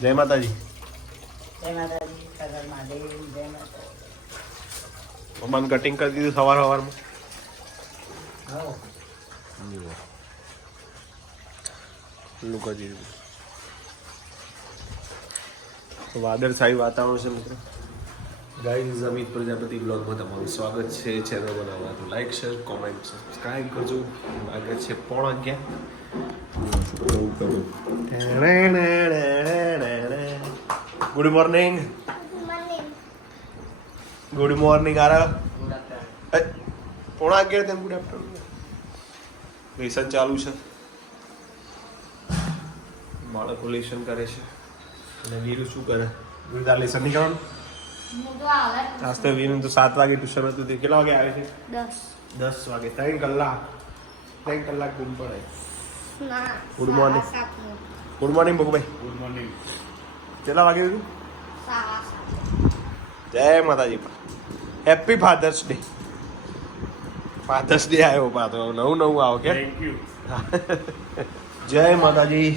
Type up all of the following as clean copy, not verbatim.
જય માતાજી. જય માતાજી. સગર મહાદેવ. જય માતાજી. મમ્માને કટિંગ કરી દીધું સવારમાં. લુક કરી દીધું. વાદળછાયું વાતાવરણ છે મિત્રો. ગાઈઝ અમિત પ્રજાપતિ બ્લોગમાં તમારું સ્વાગત છે. ચેનલ બનાવવા તો લાઈક શેર કોમેન્ટ સબસ્ક્રાઈબ કરજો. વાગે છે 11:30. Good morning. ગુડ મોર્નિંગ આરા. 11:30 તેમ ગુડ આફ્ટરનૂન. લેસન ચાલુ છે. બાળકો લેસન કરે છે અને વીરુ શું કરે? વીરુ તાર લેસન નહીં કરવાનું? આજ તો વીરુ તો 7 વાગે ટ્યુશન હતું. તે કેટલા વાગે આવે છે? 10 વાગે. 3 કલાક ગુમ પડે. Good morning. Good morning Bhagubhai. Good morning. કેટલા વાગે વીરુ? 7. જય માતાજી. Happy father's day. Father's day આવ્યો પાછો. નવું આવો કે. Thank you. જય માતાજી.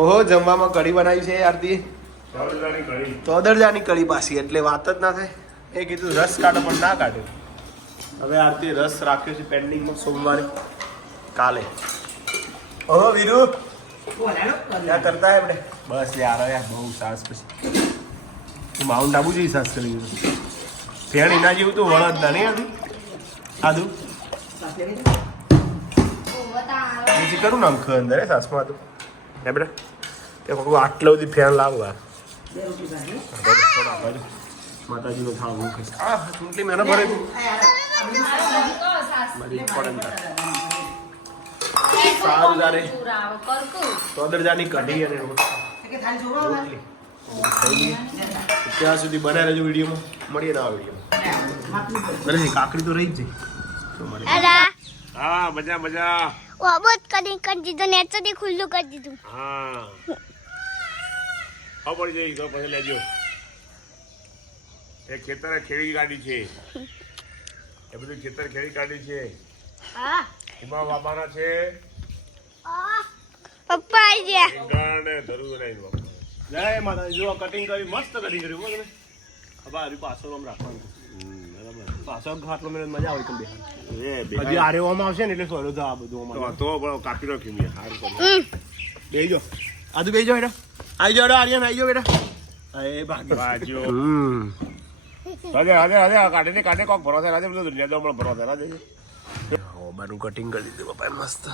ઓહો, જમવામાં કઢી બનાવી છે આરતી. તોદરજાની કઢી પાછી એટલે વાત જ ના થાય. એ કીધું રસ કાઢો પણ ના કાઢ્યો. હવે આરતી રસ રાખ્યો છે પેન્ડિંગમાં સોમવારે કાલે. ઓહો વીરુ क्या करता है अपने? बस यार यार બહુ સાસ પછી તું માઉન્ટ આબુ જેવી સાસ કરી દીધું. ફેણ એના જેવું તો વળદ ના નહીં આદુ બીજી કરું નામ ખ અંદર સાસમાં હતું હે બેટા. તે કોઈ આટલો બધી ફેણ લાવવા માતાજીનો થાળ હું કહીશ. આ ચૂંટણી મેં ભરે સારું તારે તોદરજાની કઢી અને ત્યાં સુધી બનાવી રહેજો. વિડીયોમાં મળીએ ના વિડીયોમાં. બને કાકડી તો રહી જ જાય. હા મજા મજા. बहुत कटिंग कर દીધું ને તો ખુલ્લું કરી દીધું. હા આવ પડી જઈ તો પછી લેજો. એ ખેતર ખેડી કાઢી છે. એ બધું ખેતર ખેડી કાઢી છે. હા એમાં બાબાના છે પપ્પા આવી ગયા. ગાને ધરું બનાવી દો. જય માતાજી. જો કટિંગ કરી મસ્ત કટિંગ કર્યું બોલ. હવે આ પાછો આમ રાખવાનું. બરાબર. પાછો ખાટલો મેં મજા આવે કમ બેહાન. હજી આરેવામાં આવશે ને એટલે સોરો તો આ બધું અમાર તો બળો કાપી નાખ્યું મેં. હારું કરી બેજો. આદુ બેજો બેટા. આવી જાવ આર્યન આવી જાવ બેટા. એ ભાગ્ય બાજો. અરે કાઢે કોક ભરો થાય રાજે બધું દુનિયા તો હમણાં ભરો થાય રાજે. બાનું કટિંગ કરી દીધું પપ્પાએ મસ્ત.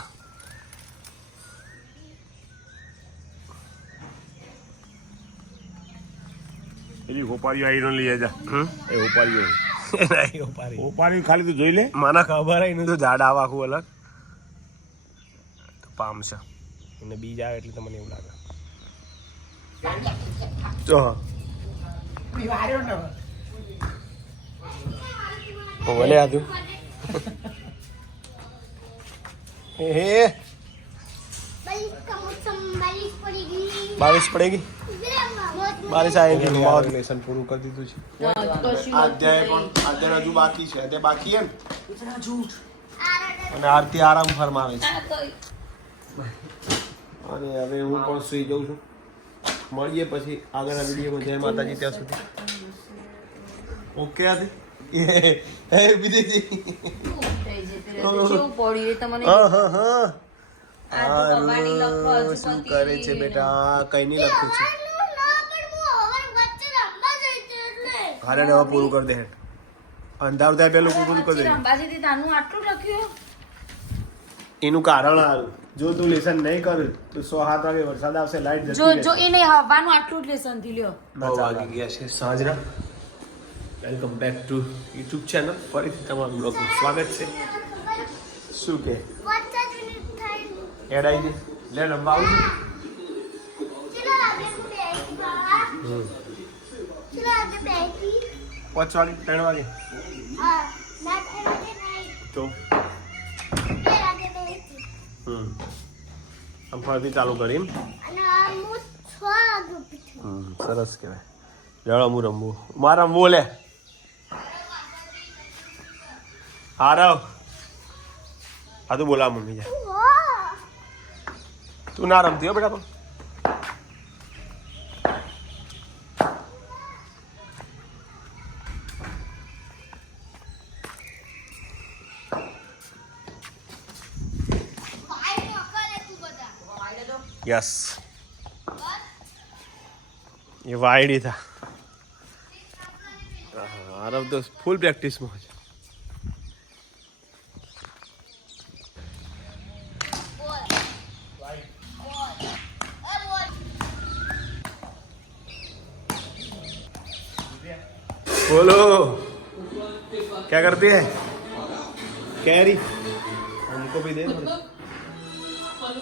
એની હોપારી આવીને લઈ જા. એ હોપારી હોપારી ખાલી તું જોઈ લે. મને ખબર હે તો ઝાડ આવા આખું અલગ તો પામશે એને બીજ આવે એટલે તમને એવું લાગે. તો ભલે આદુ हे बारिश पड़ेगी. बारिश आएगी. बहुत लेसन पूરું કરી દીધું છે. અધ્યાય હજુ બાકી છે. અધ્યાય બાકી હે ને અને આરતી આરામ ફરમાવે છે. અને હવે હું પણ સુઈ જાઉં છું. મળીએ પછી આગળના વિડીયોમાં. જય માતાજી ત્યાં સુધી. ઓકે આદિ એ વિદેજી શું કરે છે બેટા? કઈ નહીં લખ્યું છે. હારે હવે પૂરું કરી દે. અંધારું થાય પેલું પૂરું કરી દે. એનું કારણ સારું. જો તું લેસન નહીં કર તો 6-7 વાગે વરસાદ આવશે, લાઈટ જતી જો એને હવાનું આટલું જ લેસન થી લ્યો. 9 વાગી ગયા છે સાંજના. Welcome back to YouTube channel. ફરીથી તમારું બ્લોગનું સ્વાગત છે. શું કે એડ આવી ગઈ? લે રમવા આવું છું. 5 વાગે 3 વાગે તો આમ ફરીથી ચાલુ કરી. સરસ કહેવાય. જળ હું રમવું. મારે રમવું લે. હારવ આ તો બોલા મમ્મી જા. તું ના રમતી હો બેટા પણ यस ये वाइड ही था आरव तो फुल प्रैक्टिस में है बोलो क्या करती है कैरी हमको भी दे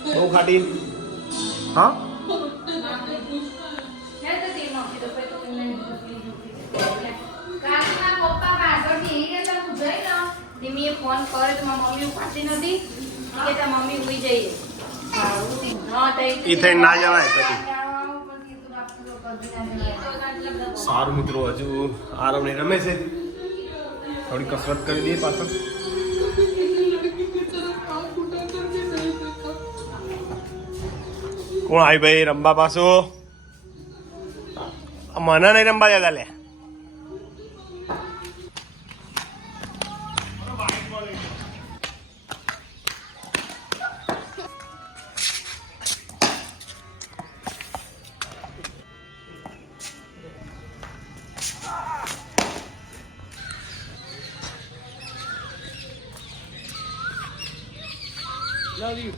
वो खाटी हाँ ફોન કરે તો મમ્મી ઉપાડતી નથી કે તા મમ્મી ઉઈ જઈએ ઈ થઈને ના જવાય પછી સારું મિત્રો હજુ આરવ ને રમે છે થોડી કસરત કરી દઈએ પાછળ કોણ આવી ભાઈ રમવા પાછો મને નહીં રમવા દેતા લે Love you.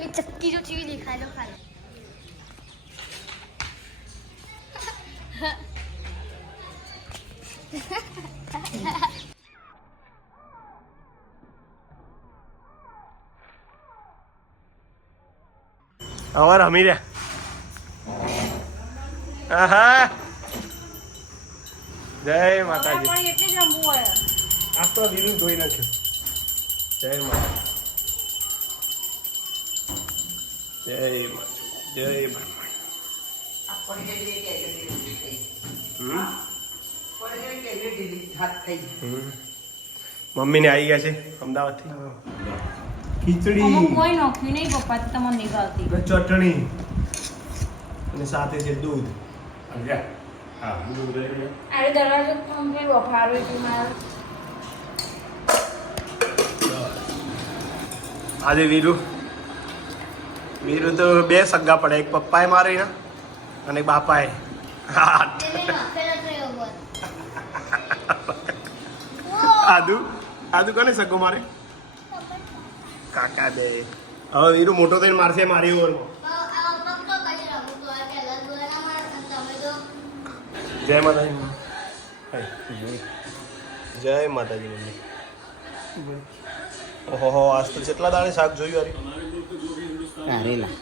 ये चक्की जो चीज दिखा लो खाली और हमी रे जय माता जी એટલે જ રમવું હોય આ તો વિરુદ્ધ ધોઈ નાખ્યો જય માતા જય માતા જય મમ્મી ને આવી ગયા છે અમદાવાદ થી ખીચડી કોઈ નોખ્યું નહીં પપ્પા તો તમને નહીં ભાવતી ચટણી અને સાથે છે દૂધ અરે દરવાજો કંપની વફારો છે મારો આજે વીરુ તો બે સગ્ગા પડે એક પપ્પાએ મારી ને અને એક બાપાએ આદુ કોને સગ્ગો મારે કાકા દે હવે વીરુ મોટો થઈને મારશે મારી ઓવરમાં જય માતાજી જય માતાજી મમ્મી ઓહો આજ તો કેટલા દાડે શાક જોયું કારેલા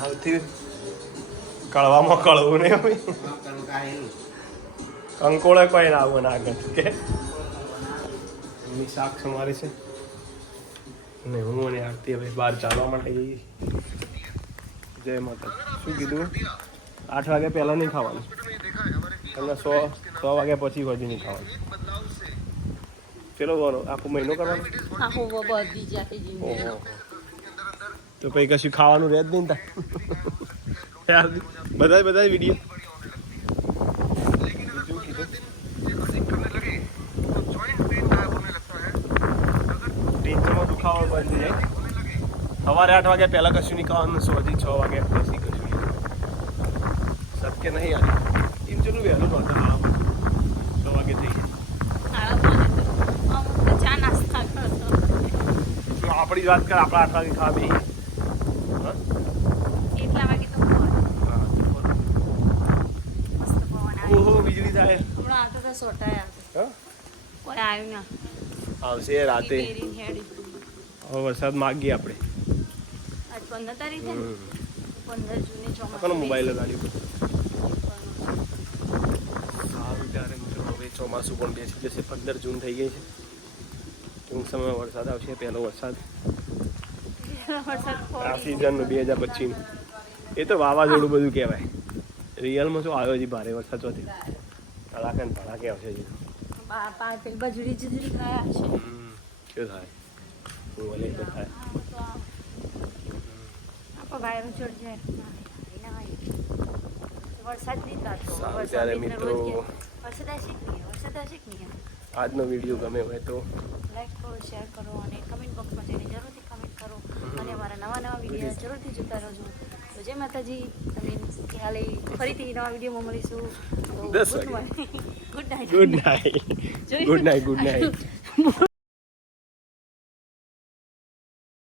સૌથી કળવામાં કળવું નહીં હોય કંકોળે કોઈ ના આવું ના આગળ કે એમની શાક સમારી છે અને હું અને આરતી હવે બહાર ચાલવા માટે જઈએ જય માતા શું કીધું 8 વાગે પહેલાં નહીં ખાવાનું તમને 100 વાગ્યા પછી હજી નહીં ખાવાનું ચલો બોલો આખો મહિનો કરવાનો આખો બધી જાતે ઓહો તો પછી કશું ખાવાનું રહે જ નહીં તા યાર બધા વિડીયો ટીચરમાં દુખાવો બંધ થઈ જાય સવારે 8 વાગ્યા પહેલાં કશું નહીં ખાવાનું 6 વાગ્યા પછી કશું શક્ય નહીં યાર એમ ચલું વહેલું નહોતા 6 વાગે થઈ ચા નાસ્તા કરતો ગયા આપણી જ વાત કર આપણા 8 વાગે ખાવા બેસી એટલા વાગે તો મસ્ત પવન ઓહો વીજળી થાય હમણાં આવતો તો સોટાયા કોઈ આવ્યું ના આવશે રાતે હવે વરસાદ માગીએ આપણે આજ 15 તારીખ છે ને 15 જૂને આપણો મોબાઈલ લગાડ્યો સારું ત્યારે મિત્રો હવે ચોમાસું પણ બેસી જશે 15 જૂન થઈ ગઈ છે ટૂંક સમયમાં વરસાદ આવશે પહેલો વરસાદ આ સિઝનનું 2025 એ તો વાવાઝોડું બધું કહેવાય રિયલમાં શું આવ્યો છે ભારે વરસાદ ચોથી ધડાકે ને ધડાકે આવશે હજી પેલી બાજુ રીજરી ખાયા છે શું થાય ઓલે તો થાય તો આપો વાયરો ચડ જાય વરસાદ નહીં થતો સારું ત્યારે મિત્રો વરસાદ આવશે કે નહીં વરસાદ આવશે કે નહીં આજનો વિડીયો ગમે હોય તો લાઈક કરો શેર કરો અને કમેન્ટ બોક્સમાં જઈને જરૂરથી કમેન્ટ કરો અને અમારા નવા વિડીયો જરૂરથી જોતા રહેજો તો જય માતાજી તમે કાલે ફરીથી નવા વિડીયોમાં મળીશું તો 10 વાગે. Good night good night good night good night